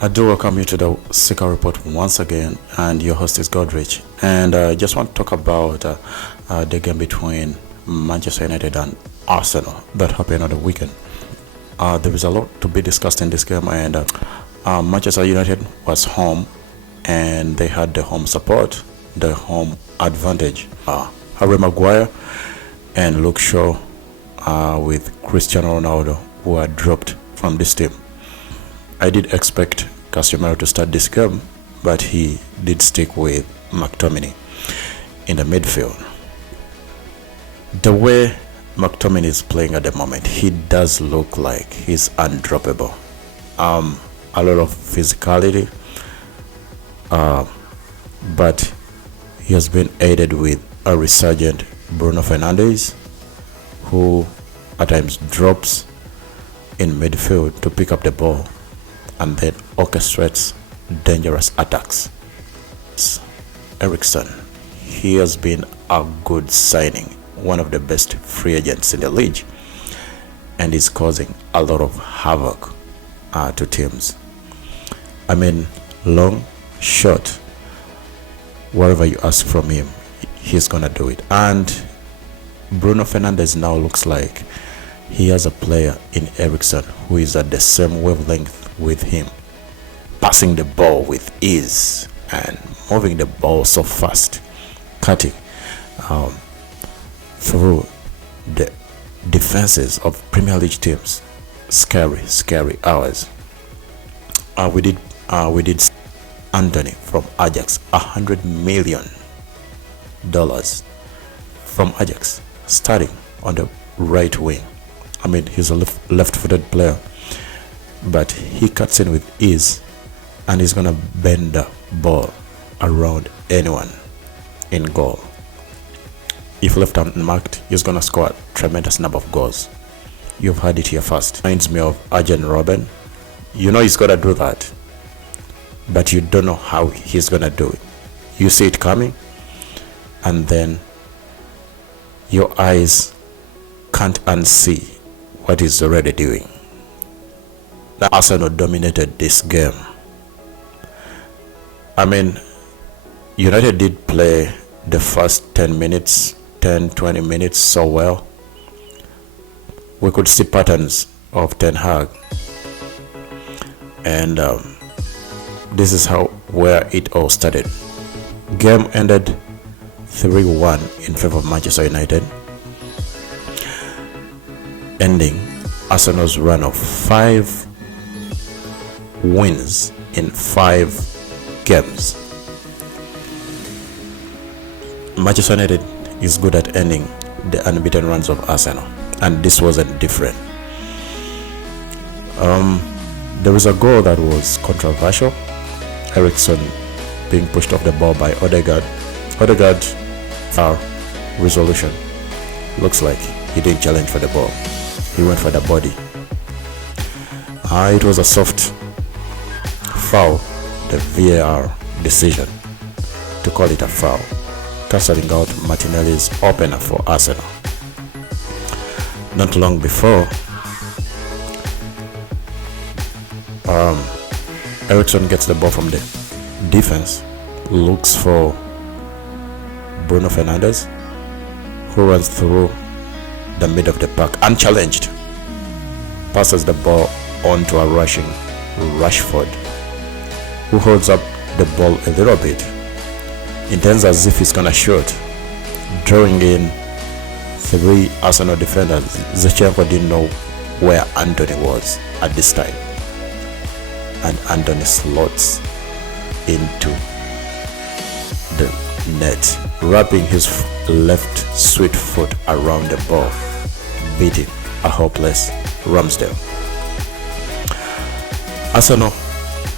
I do welcome you to the Seeker Report once again, and your host is Godrich. And I just want to talk about the game between Manchester United and Arsenal that happened on the weekend. There is a lot to be discussed in this game, and Manchester United was home, and they had the home support, the home advantage. Harry Maguire and Luke Shaw with Cristiano Ronaldo were dropped from this team. I did expect Casemiro to start this game, but he did stick with McTominay in the midfield. The way McTominay is playing at the moment, he does look like he's undroppable. A lot of physicality, but he has been aided with a resurgent Bruno Fernandes, who at times drops in midfield to pick up the ball and then orchestrates dangerous attacks. Eriksen, he has been a good signing, one of the best free agents in the league, and is causing a lot of havoc to teams. I mean, long, short, whatever you ask from him, he's gonna do it. And Bruno Fernandes now looks like he has a player in Eriksen who is at the same wavelength with him, passing the ball with ease and moving the ball so fast, cutting through the defenses of Premier League teams. Scary hours. We did Anthony from Ajax, $100 million from Ajax, starting on the right wing. I mean, he's a left-footed player, but he cuts in with ease, and he's gonna bend the ball around anyone in goal. If left unmarked, he's gonna score a tremendous number of goals. You've heard it here first. Reminds me of Arjen Robben. You know he's gonna do that, but you don't know how he's gonna do it. You see it coming, and then your eyes can't unsee what he's already doing. Arsenal dominated this game. I mean, United did play the first 10 minutes, 20 minutes so well. We could see patterns of Ten Hag. And this is where it all started. Game ended 3-1 in favor of Manchester United, ending Arsenal's run of 5 wins in 5 games. Manchester United is good at ending the unbeaten runs of Arsenal, and this wasn't different. There was a goal that was controversial. Eriksen being pushed off the ball by Odegaard. Odegaard's resolution looks like he didn't challenge for the ball. He went for the body. It was a soft foul, the VAR decision to call it a foul, cancelling out Martinelli's opener for Arsenal. Not long before, Eriksen gets the ball from the defense, looks for Bruno Fernandes, who runs through the mid of the park unchallenged, passes the ball on to a rushing Rashford, who holds up the ball a little bit, intends as if he's gonna shoot, drawing in 3 Arsenal defenders. Zinchenko didn't know where Anthony was at this time, and Anthony slots into the net, wrapping his left sweet foot around the ball, beating a hopeless Ramsdale. Arsenal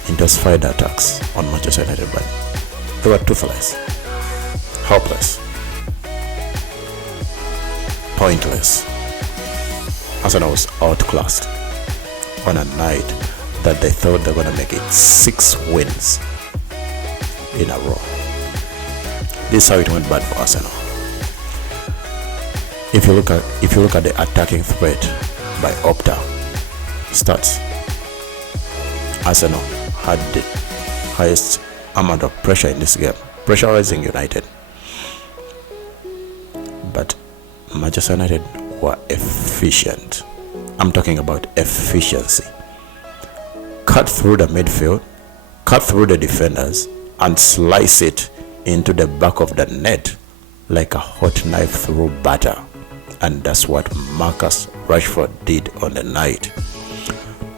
intensified attacks on Manchester United, but they were toothless, hopeless, pointless. Arsenal was outclassed on a night that they thought they were going to make it 6 wins in a row. This is how it went bad for Arsenal. If you look at the attacking threat by Opta stats, Arsenal had the highest amount of pressure in this game, pressurizing United. But Manchester United were efficient. I'm talking about efficiency. Cut through the midfield, cut through the defenders, and slice it into the back of the net like a hot knife through butter. And that's what Marcus Rashford did on the night.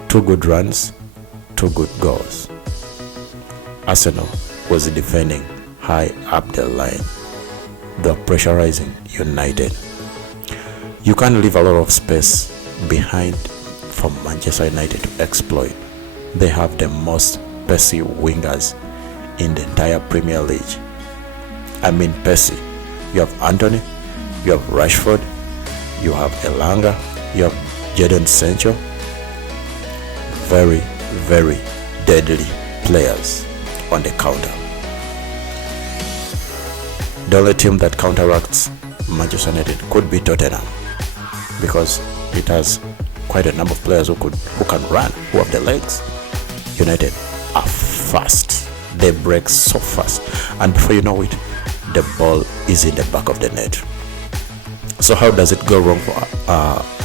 2 good runs, 2 good goals. Arsenal was defending high up the line. They're pressurizing United. You can't leave a lot of space behind for Manchester United to exploit. They have the most pacey wingers in the entire Premier League. I mean pacey. You have Anthony, you have Rashford, you have Elanga, you have Jadon Sancho. Very, very deadly players on the counter. The only team that counteracts Manchester United could be Tottenham, because it has quite a number of players who can run, who have the legs. United are fast. They break so fast, and before you know it, the ball is in the back of the net. So how does it go wrong for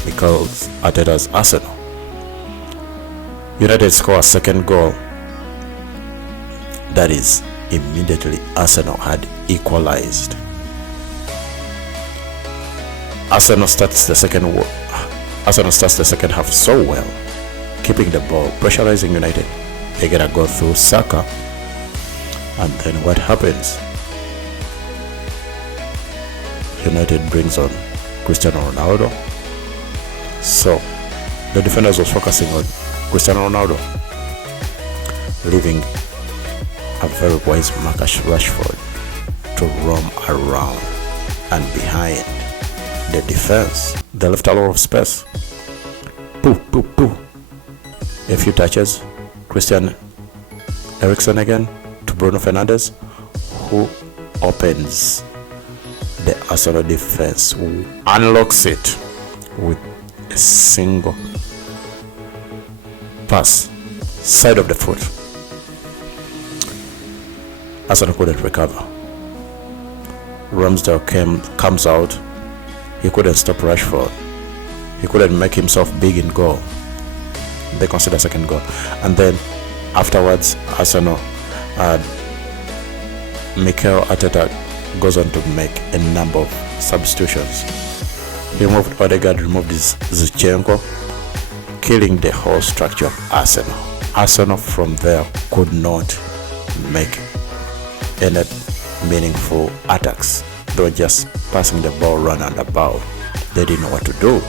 Mikel Arteta's Arsenal? United score a second goal. That is, immediately Arsenal had equalized. Arsenal starts the second half so well, keeping the ball, pressurizing United. They get a goal through Saka, and then what happens? United brings on Cristiano Ronaldo. So the defenders was focusing on Cristiano Ronaldo, leaving a very wise Marcus Rashford to roam around and behind the defense. They left a lot of space. A few touches. Christian Eriksen again to Bruno Fernandes, who opens the Arsenal defense, who unlocks it with a single pass, side of the foot. Arsenal couldn't recover. Ramsdale comes out. He couldn't stop Rashford. He couldn't make himself big in goal. They conceded a second goal, and then afterwards, Arsenal, Mikel Arteta goes on to make a number of substitutions. He removed Odegaard, removed Zinchenko, killing the whole structure of Arsenal. Arsenal from there could not make any meaningful attacks. They were just passing the ball, run and about. They didn't know what to do.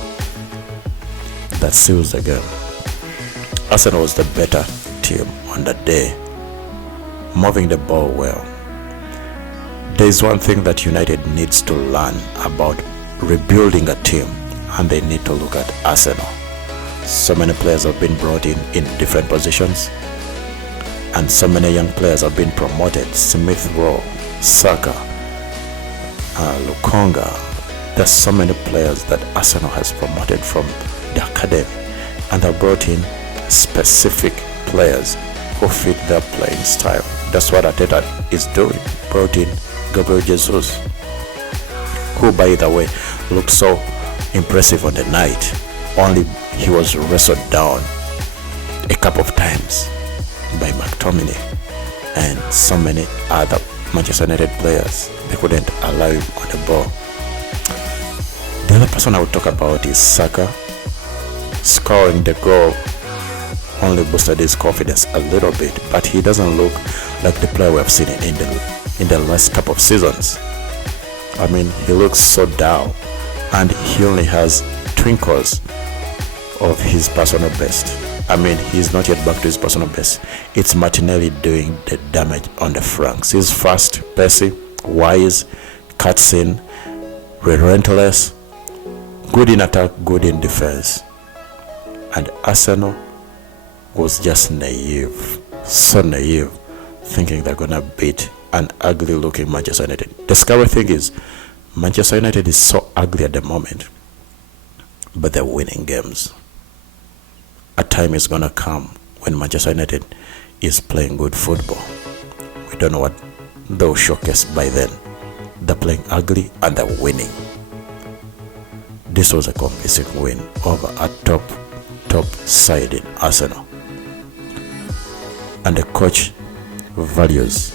That seals the game. Arsenal was the better team on that day, moving the ball well. There is one thing that United needs to learn about rebuilding a team, and they need to look at Arsenal. So many players have been brought in different positions, and so many young players have been promoted. Smith Rowe, Saka, Lukonga. There's so many players that Arsenal has promoted from the academy, and they brought in specific players who fit their playing style. That's what Arteta is doing. Brought in Gabriel Jesus, who, by the way, looked so impressive on the night. Only he was wrestled down a couple of times by McTominay and so many other Manchester United players. They couldn't allow him on the ball. The other person I would talk about is Saka. Scoring the goal only boosted his confidence a little bit, but he doesn't look like the player we have seen in the last couple of seasons. I mean, he looks so dull, and he only has twinkles of his personal best. I mean, he's not yet back to his personal best. It's Martinelli doing the damage on the flanks. He's fast, pacey, wise, cuts in, relentless, good in attack, good in defense. And Arsenal was just naive, so naive, thinking they're gonna beat an ugly looking Manchester United. The scary thing is, Manchester United is so ugly at the moment, but they're winning games. A time is gonna come when Manchester United is playing good football. We don't know what they'll showcase by then. They're playing ugly and they're winning. This was a convincing win over a top side in Arsenal. And the coach values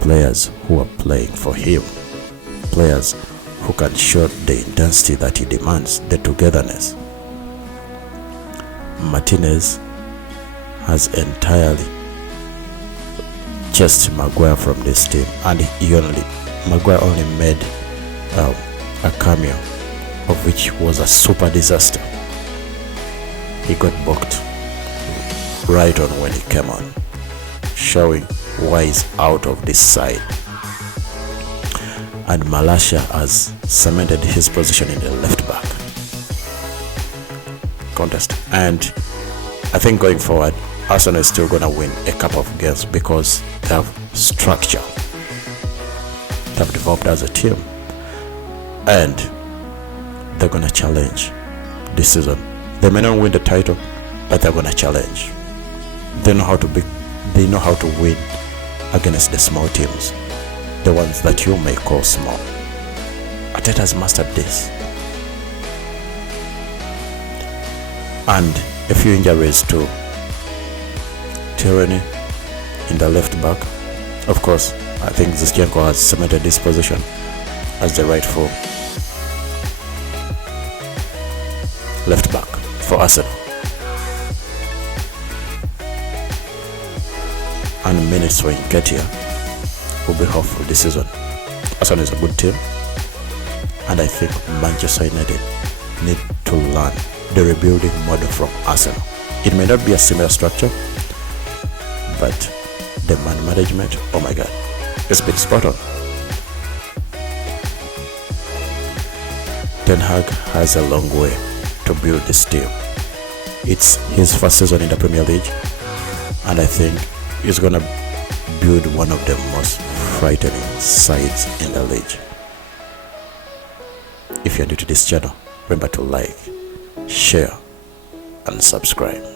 players who are playing for him, players who can show the intensity that he demands, the togetherness. Martinez has entirely chased Maguire from this team, and Maguire only made a cameo, of which was a super disaster. He got booked right on when he came on, showing why he's out of this side. And Malaysia has cemented his position in the left back contest. And I think going forward, Arsenal is still going to win a couple of games because they have structure. They have developed as a team. And they're going to challenge this season. They may not win the title, but they're going to challenge. They know how to win against the small teams, the ones that you may call small. Arteta has mastered this. And a few injuries to Tyranny in the left back. Of course, I think Zinchenko has cemented this position as the rightful left back for Arsenal. And minutes for Nketiah will be helpful this season. Arsenal is a good team, and I think Manchester United need to learn the rebuilding model from Arsenal. It may not be a similar structure, but the man management, oh my god, it's been spot on. Ten Hag has a long way to build this team. It's his first season in the Premier League, and I think he's gonna build one of the most frightening sides in the league. If you're new to this channel, remember to like, share, and subscribe.